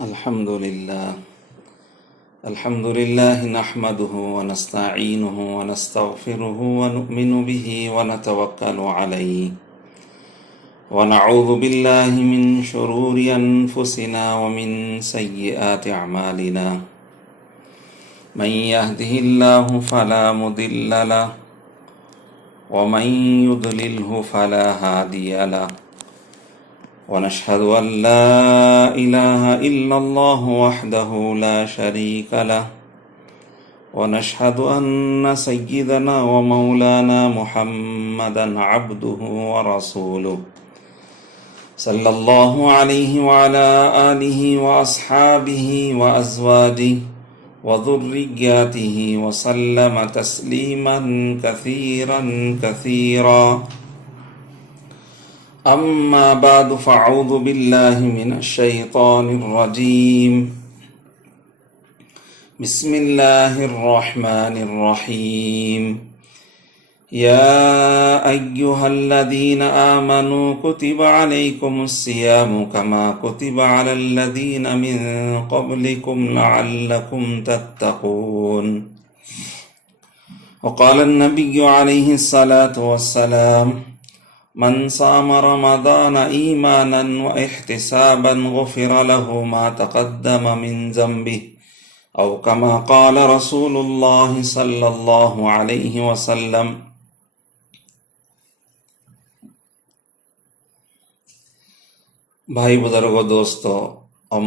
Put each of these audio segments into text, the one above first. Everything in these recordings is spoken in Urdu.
الحمد لله نحمده ونستعينه ونستغفره ونؤمن به ونتوكل عليه ونعوذ بالله من شرور أنفسنا ومن سيئات أعمالنا من يهده الله فلا مضل له ومن يضلله فلا هادي له ونشهد أن لا إله إلا الله وحده لا شريك له ونشهد أن سيدنا ومولانا محمدا عبده ورسوله صلى الله عليه وعلى آله وأصحابه وأزواجه وذرياته وسلم تسليما كثيرا كثيرا أما بعد فأعوذ بالله من الشيطان الرجيم بسم الله الرحمن الرحيم يا أيها الذين آمنوا كتب عليكم الصيام كما كتب على الذين من قبلكم لعلكم تتقون وقال النبي عليه الصلاة والسلام من صام رمضان إيمانا واحتسابا غفر له ما تقدم من ذنبه أو كما قال رسول الله صلى الله عليه وسلم۔ بھائی بزرگوں، دوستو اور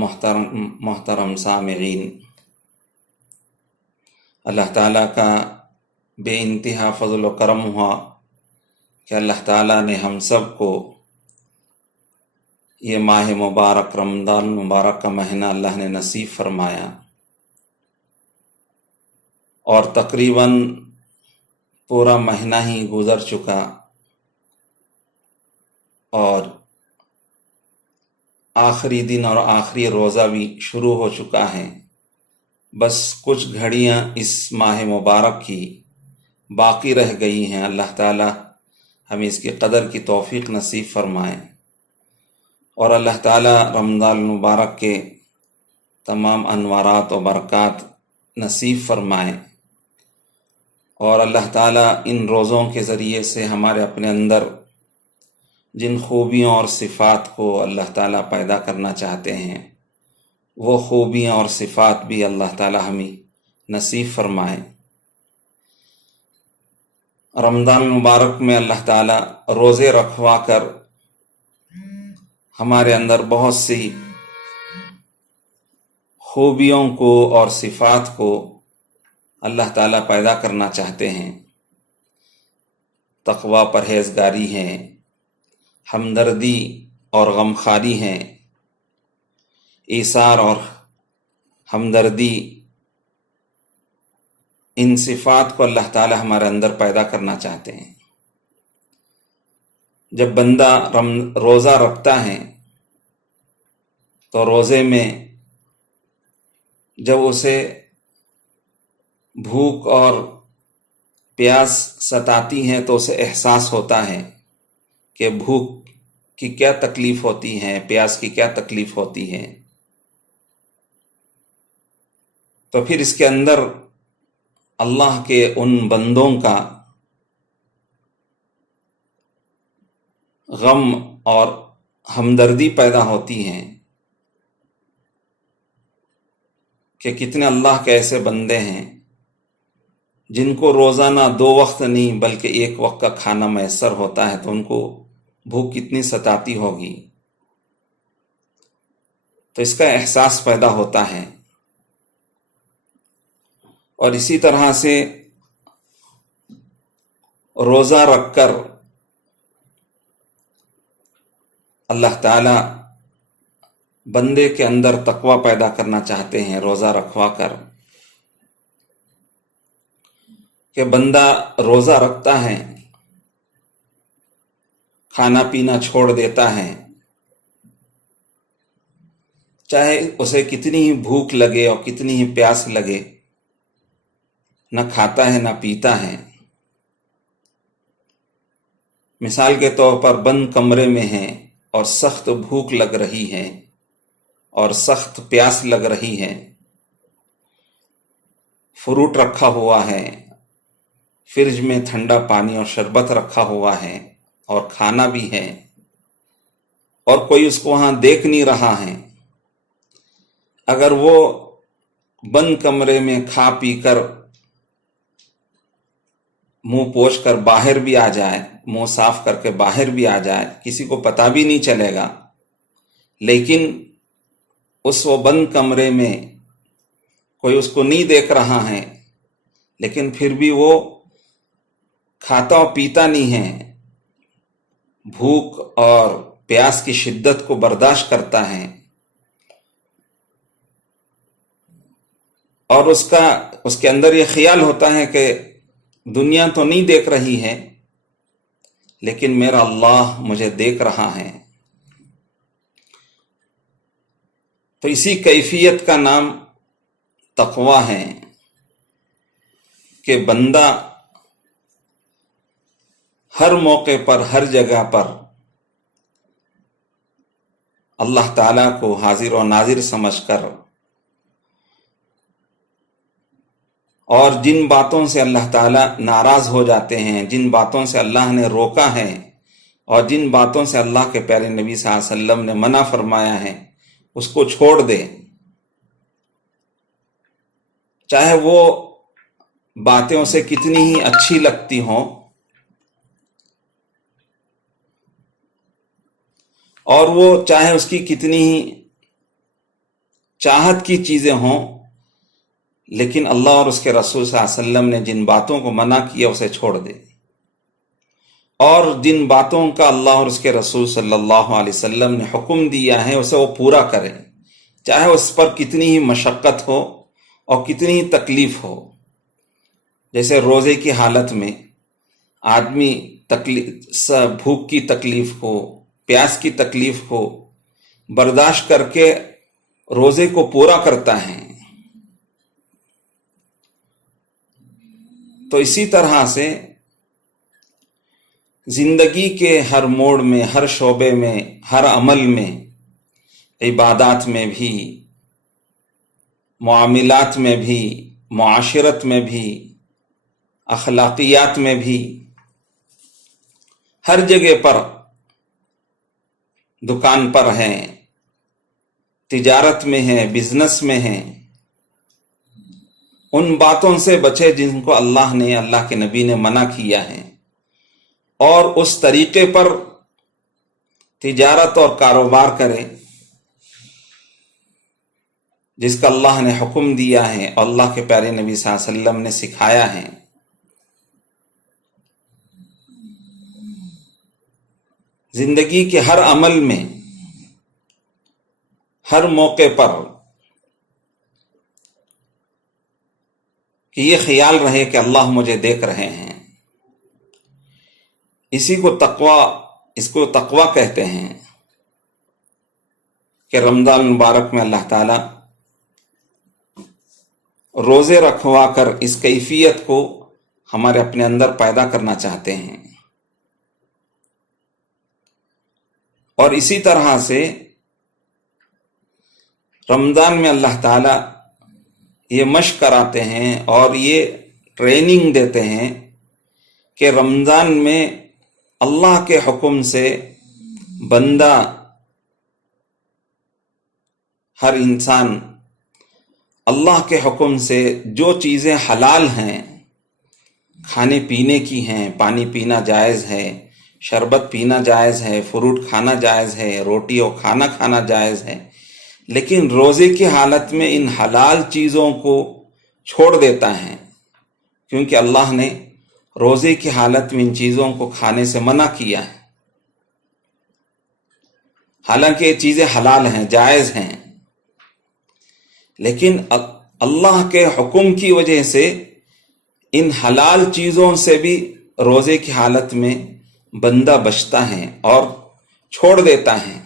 محترم سامعین، اللہ تعالیٰ کا بے انتہا فضل و کرم ہوا کہ اللہ تعالیٰ نے ہم سب کو یہ ماہ مبارک رمضان مبارک کا مہینہ اللہ نے نصیب فرمایا، اور تقریباً پورا مہینہ ہی گزر چکا اور آخری دن اور آخری روزہ بھی شروع ہو چکا ہے۔ بس کچھ گھڑیاں اس ماہ مبارک کی باقی رہ گئی ہیں۔ اللہ تعالیٰ ہمیں اس کی قدر کی توفیق نصیب فرمائے، اور اللہ تعالیٰ رمضان المبارک کے تمام انوارات و برکات نصیب فرمائے، اور اللہ تعالیٰ ان روزوں کے ذریعے سے ہمارے اپنے اندر جن خوبیوں اور صفات کو اللہ تعالیٰ پیدا کرنا چاہتے ہیں وہ خوبیاں اور صفات بھی اللہ تعالیٰ ہمیں نصیب فرمائے۔ رمضان المبارک میں اللہ تعالیٰ روزے رکھوا کر ہمارے اندر بہت سی خوبیوں کو اور صفات کو اللہ تعالیٰ پیدا کرنا چاہتے ہیں۔ تقوی، پرہیزگاری ہے، ہمدردی اور غمخواری ہے، ایثار اور ہمدردی، ان صفات کو اللہ تعالیٰ ہمارے اندر پیدا کرنا چاہتے ہیں۔ جب بندہ روزہ رکھتا ہے تو روزے میں جب اسے بھوک اور پیاس ستاتی ہے تو اسے احساس ہوتا ہے کہ بھوک کی کیا تکلیف ہوتی ہے، پیاس کی کیا تکلیف ہوتی ہے، تو پھر اس کے اندر اللہ کے ان بندوں کا غم اور ہمدردی پیدا ہوتی ہے کہ کتنے اللہ کے ایسے بندے ہیں جن کو روزانہ 2 وقت نہیں بلکہ 1 وقت کا کھانا میسر ہوتا ہے، تو ان کو بھوک کتنی ستاتی ہوگی۔ تو اس کا احساس پیدا ہوتا ہے، اور اسی طرح سے روزہ رکھ کر اللہ تعالیٰ بندے کے اندر تقوی پیدا کرنا چاہتے ہیں۔ روزہ رکھوا کر کہ بندہ روزہ رکھتا ہے، کھانا پینا چھوڑ دیتا ہے، چاہے اسے کتنی ہی بھوک لگے اور کتنی ہی پیاس لگے، نہ کھاتا ہے نہ پیتا ہے۔ مثال کے طور پر بند کمرے میں ہیں اور سخت بھوک لگ رہی ہے اور سخت پیاس لگ رہی ہے، فروٹ رکھا ہوا ہے، فریج میں ٹھنڈا پانی اور شربت رکھا ہوا ہے اور کھانا بھی ہے، اور کوئی اس کو وہاں دیکھ نہیں رہا ہے، اگر وہ بند کمرے میں کھا پی کر منہ پوچھ کر باہر بھی آ جائے، منہ صاف کر کے باہر بھی آ جائے، کسی کو پتہ بھی نہیں چلے گا، لیکن اس وہ بند کمرے میں کوئی اس کو نہیں دیکھ رہا ہے، لیکن پھر بھی وہ کھاتا اور پیتا نہیں ہے، بھوک اور پیاس کی شدت کو برداشت کرتا ہے، اور اس کے اندر یہ خیال ہوتا ہے کہ دنیا تو نہیں دیکھ رہی ہے، لیکن میرا اللہ مجھے دیکھ رہا ہے۔ تو اسی کیفیت کا نام تقویٰ ہے کہ بندہ ہر موقع پر، ہر جگہ پر اللہ تعالیٰ کو حاضر و ناظر سمجھ کر، اور جن باتوں سے اللہ تعالیٰ ناراض ہو جاتے ہیں، جن باتوں سے اللہ نے روکا ہے، اور جن باتوں سے اللہ کے پیارے نبی صلی اللہ علیہ وسلم نے منع فرمایا ہے، اس کو چھوڑ دے، چاہے وہ باتیں اسے کتنی ہی اچھی لگتی ہوں، اور وہ چاہے اس کی کتنی ہی چاہت کی چیزیں ہوں، لیکن اللہ اور اس کے رسول صلی اللہ علیہ وسلم نے جن باتوں کو منع کیا اسے چھوڑ دے، اور جن باتوں کا اللہ اور اس کے رسول صلی اللہ علیہ وسلم نے حکم دیا ہے اسے وہ پورا کرے، چاہے اس پر کتنی ہی مشقت ہو اور کتنی ہی تکلیف ہو۔ جیسے روزے کی حالت میں آدمی بھوک کی تکلیف کو، پیاس کی تکلیف کو برداشت کر کے روزے کو پورا کرتا ہے، تو اسی طرح سے زندگی کے ہر موڑ میں، ہر شعبے میں، ہر عمل میں، عبادات میں بھی، معاملات میں بھی، معاشرت میں بھی، اخلاقیات میں بھی، ہر جگہ پر، دکان پر ہیں، تجارت میں ہیں، بزنس میں ہیں، ان باتوں سے بچے جن کو اللہ نے، اللہ کے نبی نے منع کیا ہے، اور اس طریقے پر تجارت اور کاروبار کرے جس کا اللہ نے حکم دیا ہے اور اللہ کے پیارے نبی صلی اللہ علیہ وسلم نے سکھایا ہے۔ زندگی کے ہر عمل میں، ہر موقع پر کہ یہ خیال رہے کہ اللہ مجھے دیکھ رہے ہیں، اس کو تقویٰ کہتے ہیں کہ رمضان مبارک میں اللہ تعالی روزے رکھوا کر اس کیفیت کو ہمارے اپنے اندر پیدا کرنا چاہتے ہیں، اور اسی طرح سے رمضان میں اللہ تعالی یہ مشق کراتے ہیں اور یہ ٹریننگ دیتے ہیں کہ رمضان میں اللہ کے حکم سے بندہ، ہر انسان اللہ کے حکم سے جو چیزیں حلال ہیں، کھانے پینے کی ہیں، پانی پینا جائز ہے، شربت پینا جائز ہے، فروٹ کھانا جائز ہے، روٹی اور کھانا کھانا جائز ہے، لیکن روزے کی حالت میں ان حلال چیزوں کو چھوڑ دیتا ہے، کیونکہ اللہ نے روزے کی حالت میں ان چیزوں کو کھانے سے منع کیا ہے، حالانکہ یہ چیزیں حلال ہیں، جائز ہیں، لیکن اللہ کے حکم کی وجہ سے ان حلال چیزوں سے بھی روزے کی حالت میں بندہ بچتا ہے اور چھوڑ دیتا ہے۔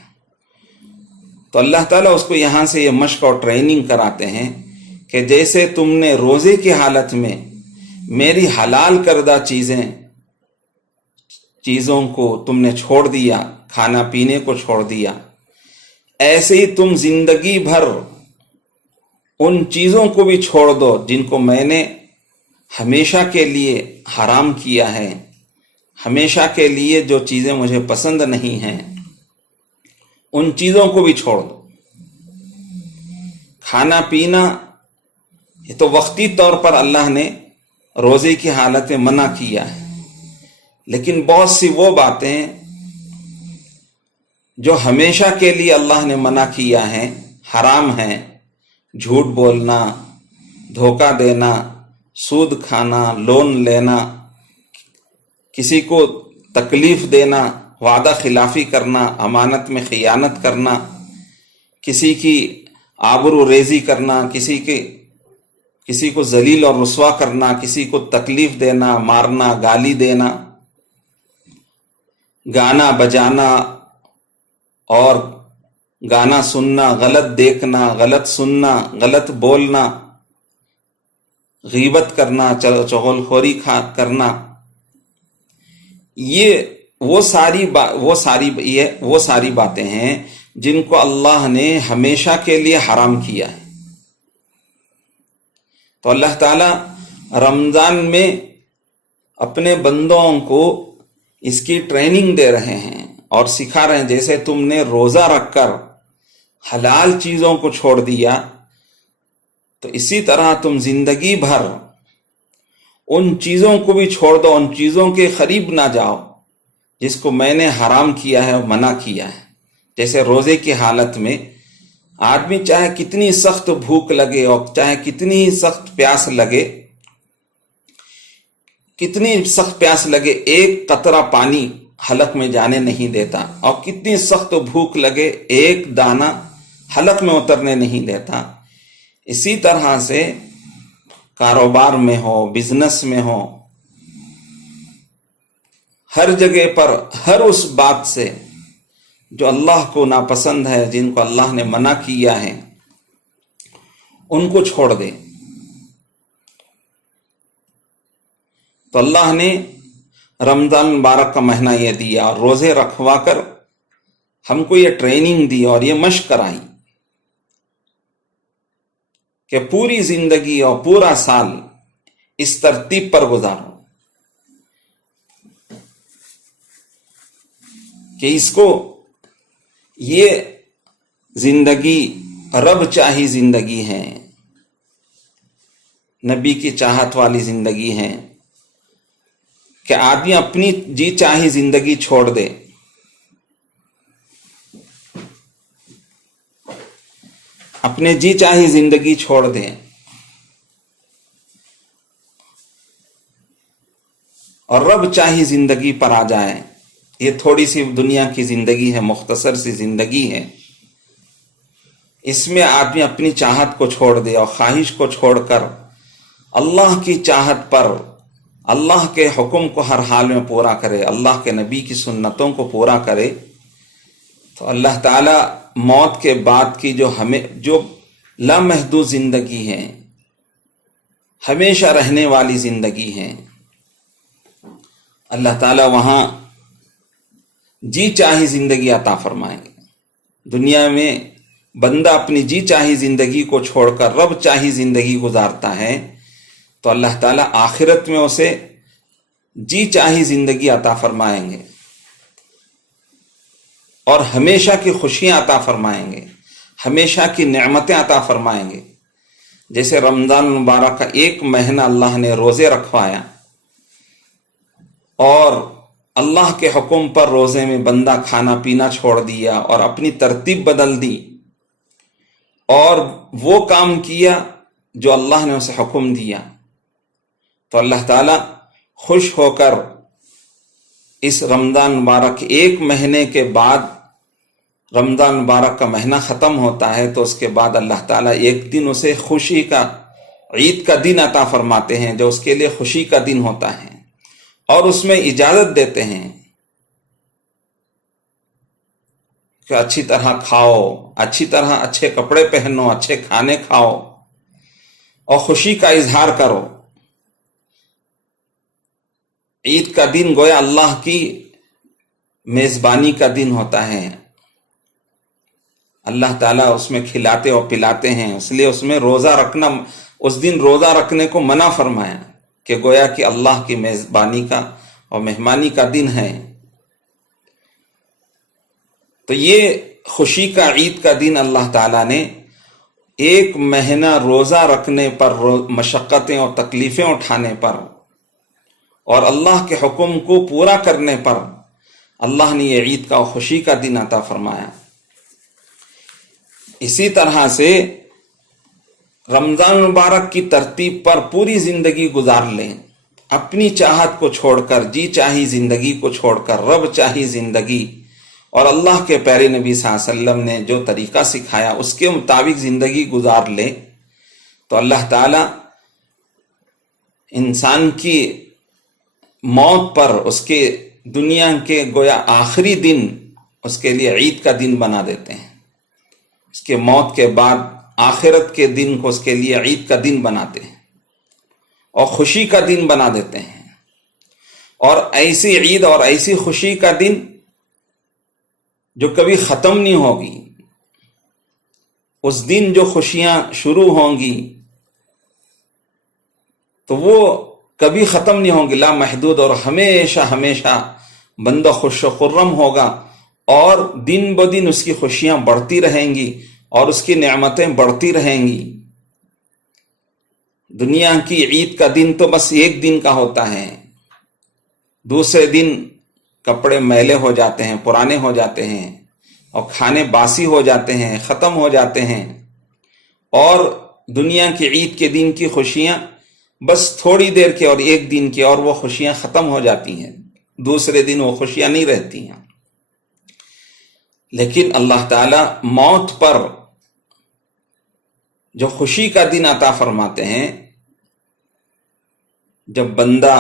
تو اللہ تعالیٰ اس کو یہاں سے یہ مشق اور ٹریننگ کراتے ہیں کہ جیسے تم نے روزے کی حالت میں میری حلال کردہ چیزوں کو تم نے چھوڑ دیا، کھانا پینے کو چھوڑ دیا، ایسے ہی تم زندگی بھر ان چیزوں کو بھی چھوڑ دو جن کو میں نے ہمیشہ کے لیے حرام کیا ہے، ہمیشہ کے لیے جو چیزیں مجھے پسند نہیں ہیں ان چیزوں کو بھی چھوڑ دو۔ کھانا پینا یہ تو وقتی طور پر اللہ نے روزے کی حالت میں منع کیا ہے، لیکن بہت سی وہ باتیں جو ہمیشہ کے لیے اللہ نے منع کیا ہے، حرام ہیں، جھوٹ بولنا، دھوکہ دینا، سود کھانا، لون لینا، کسی کو تکلیف دینا، وعدہ خلافی کرنا، امانت میں خیانت کرنا، کسی کی آبرو ریزی کرنا، کسی کو ذلیل اور رسوا کرنا، کسی کو تکلیف دینا، مارنا، گالی دینا، گانا بجانا اور گانا سننا، غلط دیکھنا، غلط سننا، غلط بولنا، غیبت کرنا، چغل خوری کرنا، یہ وہ ساری باتیں ہیں جن کو اللہ نے ہمیشہ کے لیے حرام کیا ہے۔ تو اللہ تعالیٰ رمضان میں اپنے بندوں کو اس کی ٹریننگ دے رہے ہیں اور سکھا رہے ہیں، جیسے تم نے روزہ رکھ کر حلال چیزوں کو چھوڑ دیا تو اسی طرح تم زندگی بھر ان چیزوں کو بھی چھوڑ دو، ان چیزوں کے قریب نہ جاؤ جس کو میں نے حرام کیا ہے اور منع کیا ہے۔ جیسے روزے کی حالت میں آدمی چاہے کتنی سخت بھوک لگے اور چاہے کتنی سخت پیاس لگے، ایک قطرہ پانی حلق میں جانے نہیں دیتا، اور کتنی سخت بھوک لگے ایک دانہ حلق میں اترنے نہیں دیتا۔ اسی طرح سے کاروبار میں ہو، بزنس میں ہو، ہر جگہ پر ہر اس بات سے جو اللہ کو ناپسند ہے، جن کو اللہ نے منع کیا ہے، ان کو چھوڑ دے۔ تو اللہ نے رمضان مبارک کا مہینہ یہ دیا اور روزے رکھوا کر ہم کو یہ ٹریننگ دی اور یہ مشق کرائی کہ پوری زندگی اور پورا سال اس ترتیب پر گزارو کہ اس کو یہ زندگی رب چاہی زندگی ہے، نبی کی چاہت والی زندگی ہے کہ آدمی اپنی جی چاہی زندگی چھوڑ دے، اپنے جی چاہی زندگی چھوڑ دے اور رب چاہی زندگی پر آ جائے۔ یہ تھوڑی سی دنیا کی زندگی ہے، مختصر سی زندگی ہے، اس میں آدمی اپنی چاہت کو چھوڑ دے اور خواہش کو چھوڑ کر اللہ کی چاہت پر، اللہ کے حکم کو ہر حال میں پورا کرے، اللہ کے نبی کی سنتوں کو پورا کرے، تو اللہ تعالی موت کے بعد کی جو لامحدود زندگی ہے، ہمیشہ رہنے والی زندگی ہے، اللہ تعالی وہاں جی چاہی زندگی عطا فرمائیں گے۔ دنیا میں بندہ اپنی جی چاہی زندگی کو چھوڑ کر رب چاہی زندگی گزارتا ہے تو اللہ تعالیٰ آخرت میں اسے جی چاہی زندگی عطا فرمائیں گے اور ہمیشہ کی خوشیاں عطا فرمائیں گے، ہمیشہ کی نعمتیں عطا فرمائیں گے۔ جیسے رمضان مبارک کا ایک مہینہ اللہ نے روزے رکھوایا اور اللہ کے حکم پر روزے میں بندہ کھانا پینا چھوڑ دیا اور اپنی ترتیب بدل دی اور وہ کام کیا جو اللہ نے اسے حکم دیا، تو اللہ تعالیٰ خوش ہو کر اس رمضان مبارک ایک مہینے کے بعد، رمضان مبارک کا مہینہ ختم ہوتا ہے تو اس کے بعد اللہ تعالیٰ ایک دن اسے خوشی کا، عید کا دن عطا فرماتے ہیں جو اس کے لیے خوشی کا دن ہوتا ہے، اور اس میں اجازت دیتے ہیں کہ اچھی طرح کھاؤ، اچھی طرح اچھے کپڑے پہنو، اچھے کھانے کھاؤ اور خوشی کا اظہار کرو۔ عید کا دن گویا اللہ کی میزبانی کا دن ہوتا ہے، اللہ تعالیٰ اس میں کھلاتے اور پلاتے ہیں، اس لیے اس میں روزہ رکھنا، اس دن روزہ رکھنے کو منع فرمایا کہ گویا کہ اللہ کی میزبانی کا اور مہمانی کا دن ہے۔ تو یہ خوشی کا عید کا دن اللہ تعالیٰ نے ایک مہینہ روزہ رکھنے پر، مشقتیں اور تکلیفیں اٹھانے پر اور اللہ کے حکم کو پورا کرنے پر اللہ نے یہ عید کا خوشی کا دن عطا فرمایا۔ اسی طرح سے رمضان مبارک کی ترتیب پر پوری زندگی گزار لیں، اپنی چاہت کو چھوڑ کر، جی چاہی زندگی کو چھوڑ کر رب چاہی زندگی اور اللہ کے پیارے نبی صلی اللہ علیہ وسلم نے جو طریقہ سکھایا اس کے مطابق زندگی گزار لے تو اللہ تعالی انسان کی موت پر، اس کے دنیا کے گویا آخری دن اس کے لیے عید کا دن بنا دیتے ہیں، اس کے موت کے بعد آخرت کے دن کو اس کے لیے عید کا دن بناتے ہیں اور خوشی کا دن بنا دیتے ہیں۔ اور ایسی عید اور ایسی خوشی کا دن جو کبھی ختم نہیں ہوگی، اس دن جو خوشیاں شروع ہوں گی تو وہ کبھی ختم نہیں ہوں گی، لا محدود، اور ہمیشہ ہمیشہ بندہ خوش و خرم ہوگا اور دن بدن اس کی خوشیاں بڑھتی رہیں گی اور اس کی نعمتیں بڑھتی رہیں گی۔ دنیا کی عید کا دن تو بس ایک دن کا ہوتا ہے، دوسرے دن کپڑے میلے ہو جاتے ہیں، پرانے ہو جاتے ہیں اور کھانے باسی ہو جاتے ہیں، ختم ہو جاتے ہیں، اور دنیا کی عید کے دن کی خوشیاں بس تھوڑی دیر کے اور ایک دن کی، اور وہ خوشیاں ختم ہو جاتی ہیں، دوسرے دن وہ خوشیاں نہیں رہتی ہیں۔ لیکن اللہ تعالیٰ موت پر جو خوشی کا دن عطا فرماتے ہیں، جب بندہ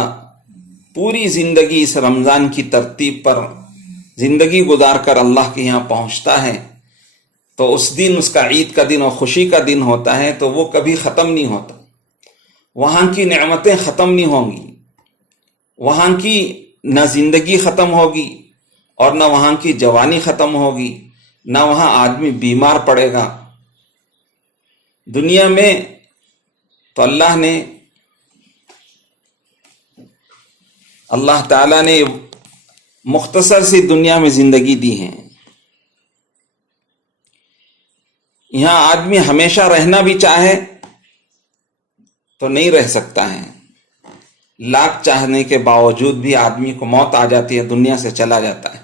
پوری زندگی اس رمضان کی ترتیب پر زندگی گزار کر اللہ کے یہاں پہنچتا ہے تو اس دن اس کا عید کا دن اور خوشی کا دن ہوتا ہے، تو وہ کبھی ختم نہیں ہوتا۔ وہاں کی نعمتیں ختم نہیں ہوں گی، وہاں کی نہ زندگی ختم ہوگی اور نہ وہاں کی جوانی ختم ہوگی، نہ وہاں آدمی بیمار پڑے گا۔ دنیا میں تو اللہ تعالیٰ نے مختصر سی دنیا میں زندگی دی ہے، یہاں آدمی ہمیشہ رہنا بھی چاہے تو نہیں رہ سکتا ہے، لاکھ چاہنے کے باوجود بھی آدمی کو موت آ جاتی ہے، دنیا سے چلا جاتا ہے۔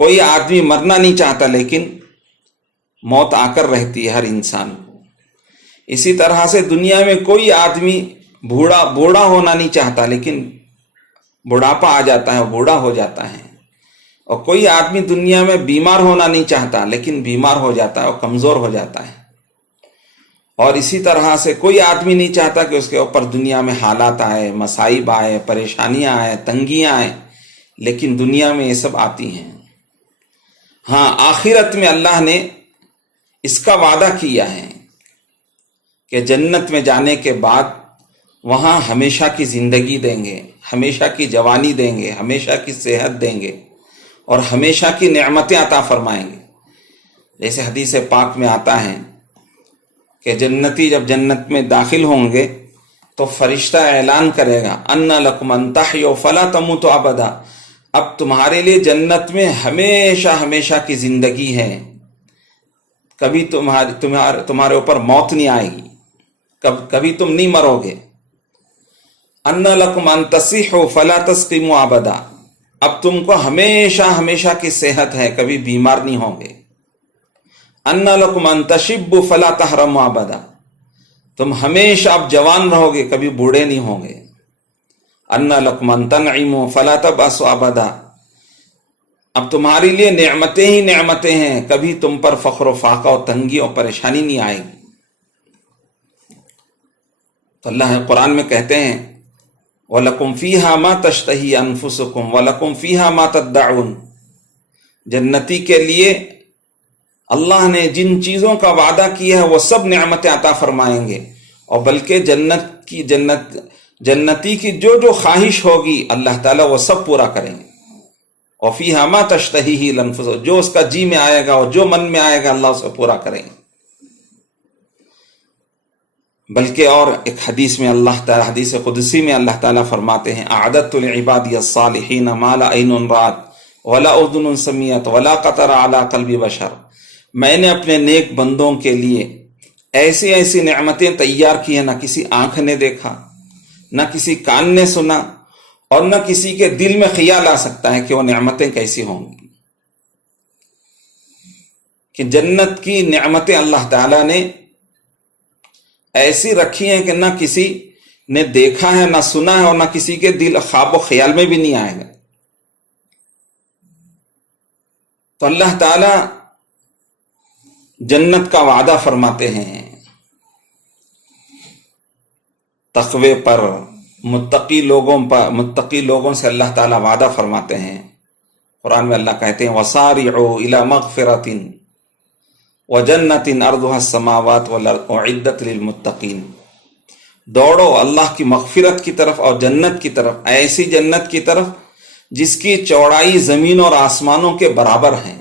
کوئی آدمی مرنا نہیں چاہتا لیکن موت آ کر رہتی ہے ہر انسان کو۔ اسی طرح سے دنیا میں کوئی آدمی بوڑھا ہونا نہیں چاہتا لیکن بڑھاپا آ جاتا ہے، بوڑھا ہو جاتا ہے، اور کوئی آدمی دنیا میں بیمار ہونا نہیں چاہتا لیکن بیمار ہو جاتا ہے اور کمزور ہو جاتا ہے، اور اسی طرح سے کوئی آدمی نہیں چاہتا کہ اس کے اوپر دنیا میں حالات آئے، مصائب آئے، پریشانیاں آئے، تنگیاں آئے، لیکن دنیا میں یہ سب آتی ہیں۔ ہاں، آخرت میں اللہ نے اس کا وعدہ کیا ہے کہ جنت میں جانے کے بعد وہاں ہمیشہ کی زندگی دیں گے، ہمیشہ کی جوانی دیں گے، ہمیشہ کی صحت دیں گے اور ہمیشہ کی نعمتیں عطا فرمائیں گے۔ جیسے حدیث پاک میں آتا ہے کہ جنتی جب جنت میں داخل ہوں گے تو فرشتہ اعلان کرے گا، ان لکم ان تحیوا فلا تموتوا ابدا، اب تمہارے لیے جنت میں ہمیشہ ہمیشہ کی زندگی ہے، کبھی تمہارے اوپر موت نہیں آئے گی، کبھی تم نہیں مرو گے۔ ان لکم ان تصحوا فلا تسقموا ابدا، اب تم کو ہمیشہ ہمیشہ کی صحت ہے، کبھی بیمار نہیں ہوں گے۔ ان لکم ان تشبوا فلا تحرموا ابدا، تم ہمیشہ اب جوان رہو گے، کبھی بوڑھے نہیں ہوں گے۔ ان لکم ان تنعموا فلا تبأسوا ابدا، اب تمہارے لیے نعمتیں ہی نعمتیں ہیں، کبھی تم پر فخر و فاقہ اور تنگی اور پریشانی نہیں آئے گی۔ تو اللہ قرآن میں کہتے ہیں وَلَكُمْ فِيهَا مَا تَشْتَهِي أَنفُسُكُمْ وَلَكُمْ فِيهَا مَا تَدَّعُونَ، جنتی کے لیے اللہ نے جن چیزوں کا وعدہ کیا ہے وہ سب نعمتیں عطا فرمائیں گے، اور بلکہ جنتی کی جو خواہش ہوگی اللہ تعالیٰ وہ سب پورا کریں گے، وفیہا ما تشتہیہ الانفس، جو اس کا جی میں آئے گا اور جو من میں آئے گا اللہ اسے پورا کریں گے۔ بلکہ اور ایک حدیث میں اللہ تعالیٰ، حدیث قدسی میں اللہ تعالیٰ فرماتے ہیں اعددت لعبادی الصالحین ما لا عین رات ولا اذن سمعت ولا خطر علی قلب بشر، میں نے اپنے نیک بندوں کے لیے ایسی ایسی نعمتیں تیار کی ہیں، نہ کسی آنکھ نے دیکھا، نہ کسی کان نے سنا، اور نہ کسی کے دل میں خیال آ سکتا ہے کہ وہ نعمتیں کیسی ہوں گی۔ کہ جنت کی نعمتیں اللہ تعالیٰ نے ایسی رکھی ہیں کہ نہ کسی نے دیکھا ہے، نہ سنا ہے، اور نہ کسی کے دل خواب و خیال میں بھی نہیں آئے گا۔ تو اللہ تعالی جنت کا وعدہ فرماتے ہیں تقوی پر، متقی لوگوں سے اللہ تعالی وعدہ فرماتے ہیں۔ قرآن میں اللہ کہتے ہیں وَسَارِعُوا إِلَى مَغْفِرَةٍ وَجَنَّةٍ أَرْضُهَا السَّمَاوَاتُ وَالْأَرْضُ أُعِدَّتْ لِلْمُتَّقِينَ، دوڑو اللہ کی مغفرت کی طرف اور جنت کی طرف، ایسی جنت کی طرف جس کی چوڑائی زمین اور آسمانوں کے برابر ہیں،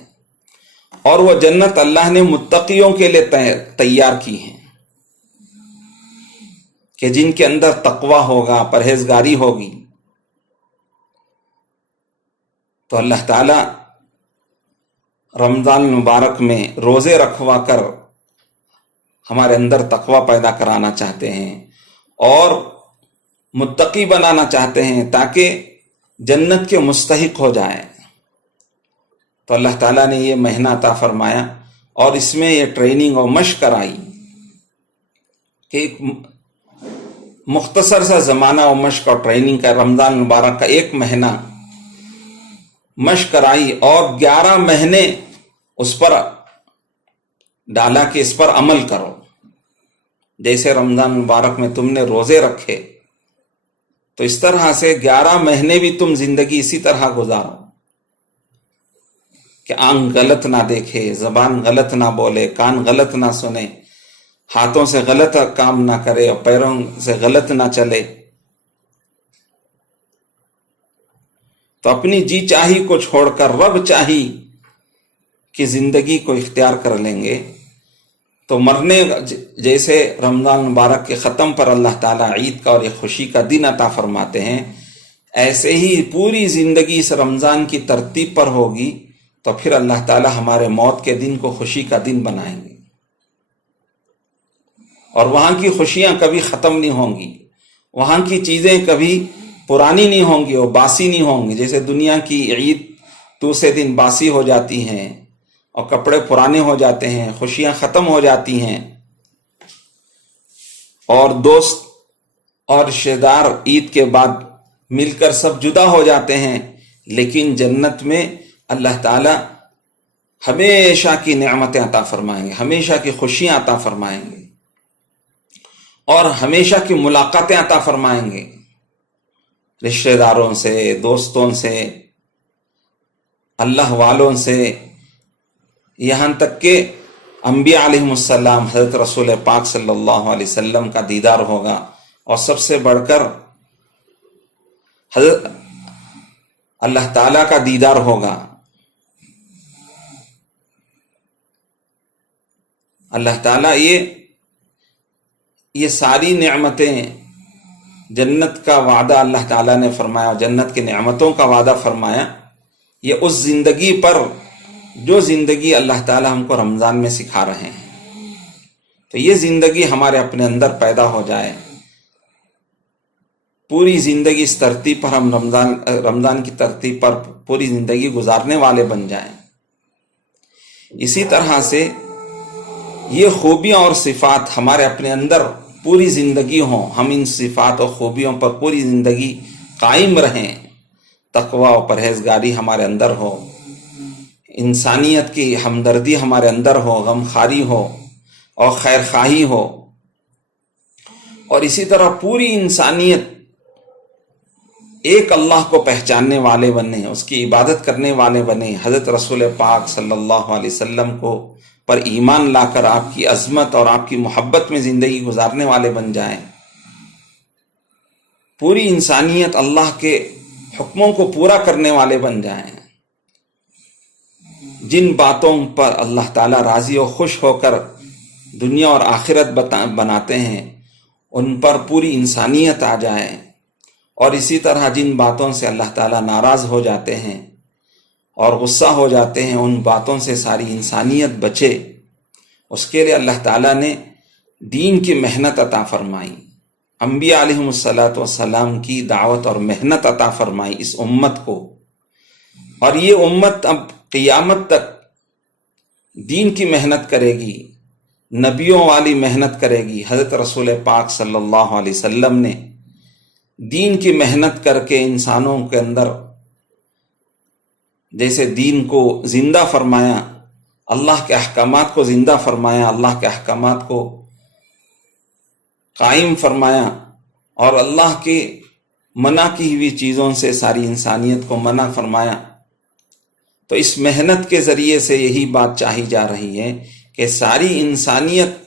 اور وہ جنت اللہ نے متقیوں کے لیے تیار کی ہیں کہ جن کے اندر تقوی ہوگا، پرہیزگاری ہوگی۔ تو اللہ تعالی رمضان المبارک میں روزے رکھوا کر ہمارے اندر تقوی پیدا کرانا چاہتے ہیں اور متقی بنانا چاہتے ہیں تاکہ جنت کے مستحق ہو جائیں۔ تو اللہ تعالیٰ نے یہ مہینہ عطا فرمایا اور اس میں یہ ٹریننگ اور مشق کرائی کہ ایک مختصر سا زمانہ اور مشق اور ٹریننگ کا، رمضان المبارک کا ایک مہینہ مشق کرائی اور 11 مہینے اس پر ڈالا کہ اس پر عمل کرو۔ جیسے رمضان مبارک میں تم نے روزے رکھے تو اس طرح سے 11 مہینے بھی تم زندگی اسی طرح گزارو کہ آنکھ غلط نہ دیکھے، زبان غلط نہ بولے، کان غلط نہ سنے، ہاتھوں سے غلط کام نہ کرے اور پیروں سے غلط نہ چلے۔ تو اپنی جی چاہی کو چھوڑ کر رب چاہی کی زندگی کو اختیار کر لیں گے تو مرنے، جیسے رمضان مبارک کے ختم پر اللہ تعالیٰ عید کا اور ایک خوشی کا دن عطا فرماتے ہیں، ایسے ہی پوری زندگی اس رمضان کی ترتیب پر ہوگی تو پھر اللہ تعالیٰ ہمارے موت کے دن کو خوشی کا دن بنائیں گے، اور وہاں کی خوشیاں کبھی ختم نہیں ہوں گی، وہاں کی چیزیں کبھی پرانی نہیں ہوں گی اور باسی نہیں ہوں گی۔ جیسے دنیا کی عید دوسرے دن باسی ہو جاتی ہیں اور کپڑے پرانے ہو جاتے ہیں، خوشیاں ختم ہو جاتی ہیں، اور دوست اور رشتہ دار عید کے بعد مل کر سب جدا ہو جاتے ہیں، لیکن جنت میں اللہ تعالی ہمیشہ کی نعمتیں عطا فرمائیں گے، ہمیشہ کی خوشیاں عطا فرمائیں گے اور ہمیشہ کی ملاقاتیں عطا فرمائیں گے رشتہ داروں سے، دوستوں سے، اللہ والوں سے، یہاں تک کہ انبیاء علیہم السلام، حضرت رسول پاک صلی اللہ علیہ وسلم کا دیدار ہوگا، اور سب سے بڑھ کر حضرت اللہ تعالیٰ کا دیدار ہوگا۔ اللہ تعالیٰ یہ ساری نعمتیں، جنت کا وعدہ اللہ تعالیٰ نے فرمایا، جنت کی نعمتوں کا وعدہ فرمایا، یہ اس زندگی پر جو زندگی اللہ تعالیٰ ہم کو رمضان میں سکھا رہے ہیں۔ تو یہ زندگی ہمارے اپنے اندر پیدا ہو جائے، پوری زندگی اس ترتیب پر ہم رمضان کی ترتیب پر پوری زندگی گزارنے والے بن جائیں۔ اسی طرح سے یہ خوبیاں اور صفات ہمارے اپنے اندر پوری زندگی ہوں، ہم ان صفات اور خوبیوں پر پوری زندگی قائم رہیں، تقوی و پرہیزگاری ہمارے اندر ہو، انسانیت کی ہمدردی ہمارے اندر ہو، غمخواری ہو اور خیرخواہی ہو، اور اسی طرح پوری انسانیت ایک اللہ کو پہچاننے والے بنے، اس کی عبادت کرنے والے بنے، حضرت رسول پاک صلی اللہ علیہ وسلم کو پر ایمان لا کر آپ کی عظمت اور آپ کی محبت میں زندگی گزارنے والے بن جائیں، پوری انسانیت اللہ کے حکموں کو پورا کرنے والے بن جائیں۔ جن باتوں پر اللہ تعالیٰ راضی و خوش ہو کر دنیا اور آخرت بناتے ہیں ان پر پوری انسانیت آ جائے، اور اسی طرح جن باتوں سے اللہ تعالیٰ ناراض ہو جاتے ہیں اور غصہ ہو جاتے ہیں ان باتوں سے ساری انسانیت بچے، اس کے لیے اللہ تعالیٰ نے دین کی محنت عطا فرمائی، انبیاء علیہم السلام کی دعوت اور محنت عطا فرمائی اس امت کو، اور یہ امت اب قیامت تک دین کی محنت کرے گی، نبیوں والی محنت کرے گی۔ حضرت رسول پاک صلی اللہ علیہ وسلم نے دین کی محنت کر کے انسانوں کے اندر جیسے دین کو زندہ فرمایا، اللہ کے احکامات کو زندہ فرمایا، اللہ کے احکامات کو قائم فرمایا، اور اللہ کے منع کی ہوئی چیزوں سے ساری انسانیت کو منع فرمایا۔ تو اس محنت کے ذریعے سے یہی بات چاہی جا رہی ہے کہ ساری انسانیت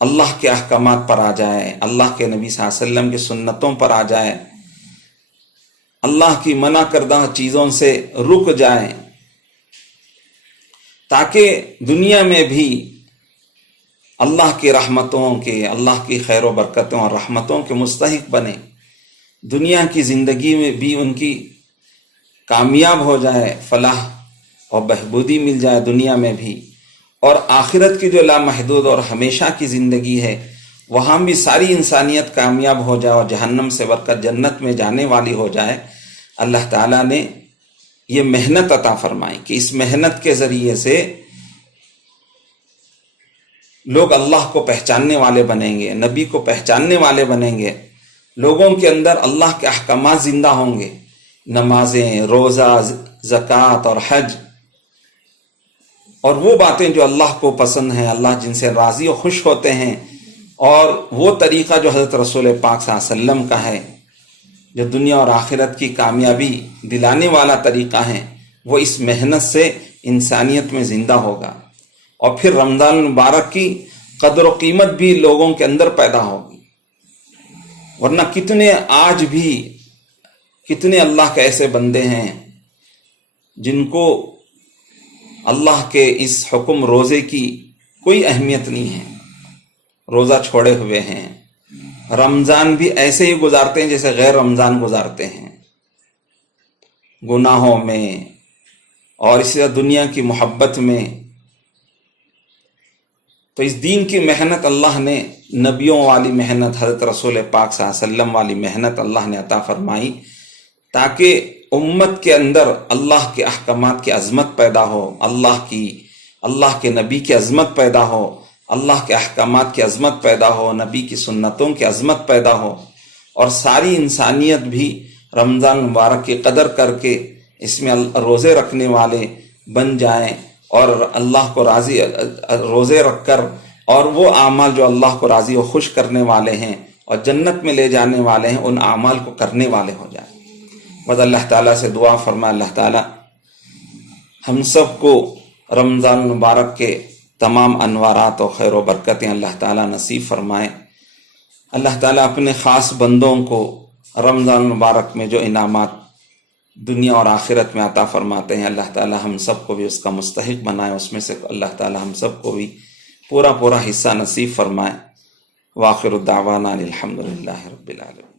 اللہ کے احکامات پر آ جائے، اللہ کے نبی صلی اللہ علیہ وسلم کی سنتوں پر آ جائے، اللہ کی منع کردہ چیزوں سے رک جائے، تاکہ دنیا میں بھی اللہ کی رحمتوں کے، اللہ کی خیر و برکتوں اور رحمتوں کے مستحق بنے، دنیا کی زندگی میں بھی ان کی کامیاب ہو جائے، فلاح اور بہبودی مل جائے دنیا میں بھی، اور آخرت کی جو لامحدود اور ہمیشہ کی زندگی ہے وہاں بھی ساری انسانیت کامیاب ہو جائے اور جہنم سے برکت جنت میں جانے والی ہو جائے۔ اللہ تعالیٰ نے یہ محنت عطا فرمائی کہ اس محنت کے ذریعے سے لوگ اللہ کو پہچاننے والے بنیں گے، نبی کو پہچاننے والے بنیں گے، لوگوں کے اندر اللہ کے احکامات زندہ ہوں گے، نمازیں، روزہ، زکوٰۃ اور حج، اور وہ باتیں جو اللہ کو پسند ہیں، اللہ جن سے راضی و خوش ہوتے ہیں، اور وہ طریقہ جو حضرت رسول پاک صلی اللہ علیہ وسلم کا ہے، جو دنیا اور آخرت کی کامیابی دلانے والا طریقہ ہے، وہ اس محنت سے انسانیت میں زندہ ہوگا، اور پھر رمضان المبارک کی قدر و قیمت بھی لوگوں کے اندر پیدا ہوگی۔ ورنہ آج بھی کتنے اللہ کے ایسے بندے ہیں جن کو اللہ کے اس حکم روزے کی کوئی اہمیت نہیں ہے، روزہ چھوڑے ہوئے ہیں، رمضان بھی ایسے ہی گزارتے ہیں جیسے غیر رمضان گزارتے ہیں، گناہوں میں اور اسی طرح دنیا کی محبت میں۔ تو اس دین کی محنت اللہ نے، نبیوں والی محنت، حضرت رسول پاک صلی اللہ علیہ وسلم والی محنت اللہ نے عطا فرمائی، تاکہ امت کے اندر اللہ کے احکامات کی عظمت پیدا ہو، اللہ کے نبی کی عظمت پیدا ہو، اللہ کے احکامات کی عظمت پیدا ہو، نبی کی سنتوں کی عظمت پیدا ہو، اور ساری انسانیت بھی رمضان مبارک کی قدر کر کے اس میں روزے رکھنے والے بن جائیں، اور اللہ کو راضی روزے رکھ کر اور وہ اعمال جو اللہ کو راضی و خوش کرنے والے ہیں اور جنت میں لے جانے والے ہیں ان اعمال کو کرنے والے ہو جائیں۔ بس اللہ تعالیٰ سے دعا فرمائے اللہ تعالیٰ ہم سب کو رمضان مبارک کے تمام انوارات و خیر و برکتیں اللہ تعالیٰ نصیب فرمائے۔ اللہ تعالیٰ اپنے خاص بندوں کو رمضان مبارک میں جو انعامات دنیا اور آخرت میں عطا فرماتے ہیں، اللہ تعالیٰ ہم سب کو بھی اس کا مستحق بنائے، اس میں سے اللہ تعالیٰ ہم سب کو بھی پورا حصہ نصیب فرمائے۔ وآخر الدعوانا الحمد للہ رب العالمین۔